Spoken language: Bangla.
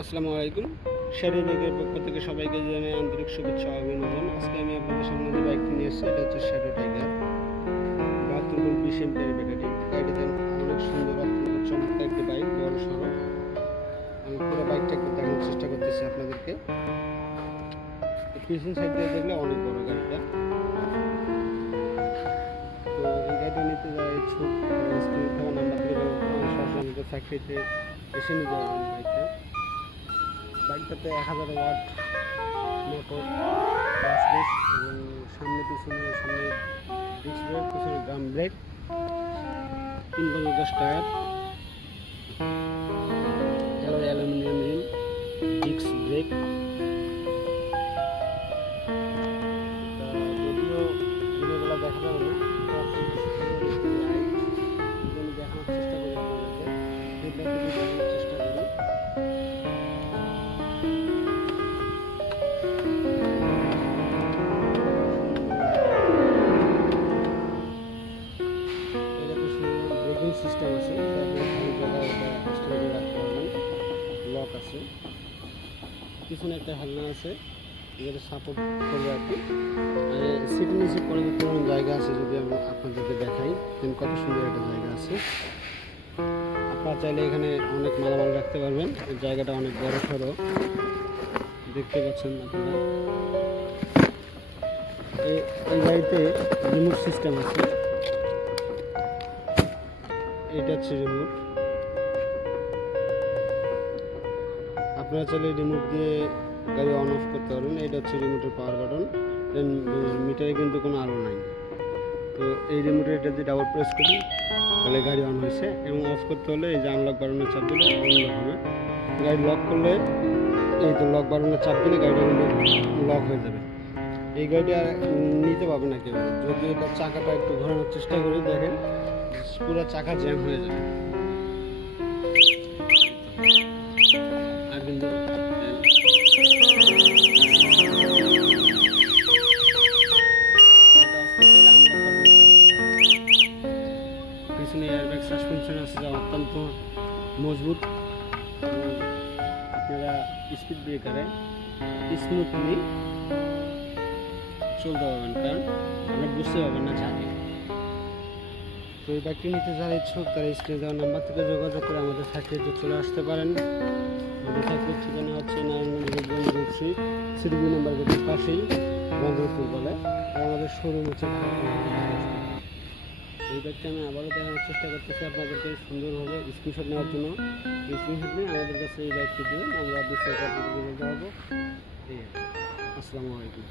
আসসালামু আলাইকুম। শেরি বাইকের পক্ষ থেকে সবাইকে জানাই আন্তরিক শুভেচ্ছা অভিনন্দন। আজকে আমি আপনাদের সামনে যে বাইকটি নিয়ে এসেছি, এটা হচ্ছে শ্যাডো টাইগার। বাহাত্তর ভোল্ট বিশ এমপিয়ার ব্যাটারি। গাড়িতে অনেক সুন্দর, অত্যন্ত চমৎকার একটি বাইক, বড় সড়ো আমি পুরো বাইকটা একটু দেখানোর চেষ্টা করতেছি আপনাদেরকে। পিছন সাইড দিয়ে দেখলে অনেক বড় গাড়িটা। তো এই গাড়িটা নিতে স্ক্রিনে থাকা নাম্বার থেকে সরাসরি ফ্যাক্টরিতে এসে নিতে পারবেন বাইকটা। বাইকটাতে এক হাজার ওয়াট মোটর ব্রাসলেস এবং সামনে পিছনে, সামনে ডিস্ক ব্রেক পিছনে ড্রাম ব্রেক তিন বছর দশ tyre aluminium rim disc brake আপনি এটা স্টোরে রাখতে পারবেন লক আছে পিছনে একটা হেলনা আছে যেটা সাপোর্ট করবে আর কি সিট নিচে পরবর্তী কোনো জায়গা আছে যদি আমরা আপনাদেরকে দেখাই দেন কত সুন্দর একটা জায়গা আছে আপনারা চাইলে এখানে অনেক মালামাল রাখতে পারবেন জায়গাটা অনেক বড় সড়ো দেখতে পাচ্ছেন আপনারা এই গাড়িতে রিমোট সিস্টেম আছে এটা হচ্ছে রিমোট আপনারা চাইলে রিমোট দিয়ে গাড়ি অন অফ করতে পারবেন। এটা হচ্ছে রিমোটের পাওয়ার বাটন দেন মিটারে কিন্তু কোনো আলো নাই। তো এই রিমোটে এটা দিয়ে ডাবল প্রেস করি তাহলে গাড়ি অন হয়েছে। এবং অফ করতে হলে এই যে আনলক বাটনের চাপ দিলে অনলক হবে। গাড়ি লক করলে এই তো লক বাটনের চাপ দিলে গাড়িটা কিন্তু লক হয়ে যাবে। এই গাড়িটা আর নিতে পারবে না কেউ। যদি এটা চাকাটা একটু ঘোরানোর চেষ্টা করি, দেখেন, পুরো চাকা জ্যাম হয়ে যাবে। পিছনে এয়ারব্যাগ সাসপেনশন আছে যা অত্যন্ত মজবুত। আপনারা স্পিড ব্রেকারে স্মুথলি চলতে পারবেন, কারণ আপনারা বুঝতে পারবেন না ঝাঁকে তো এই বাইকটি নিতে যারা ইচ্ছুক, তারা স্ক্রিনে দেওয়ার নাম্বার থেকে যোগাযোগ করে আমাদের ফ্যাক্টরিতে চলে আসতে পারেন। আমাদের ফ্যাক্টরির ঠিকানা হচ্ছে নারায়ণগঞ্জ রূপশ্রী সিডিবি নাম্বার গেটের পাশেই বন্ধুপুর বলে। আর আমাদের শোরুম হচ্ছে। এই বাইকটা আমি আবারও দেখানোর চেষ্টা করতেছি আপনাদেরকে সুন্দরভাবে স্ক্রিনশট নেওয়ার জন্য। স্ক্রিনশট নিয়ে আমাদের কাছে এই ব্যাগটি দিন, আমরা বিস্তারিত আপনাদেরকে বলতে পারব আসসালামু আলাইকুম।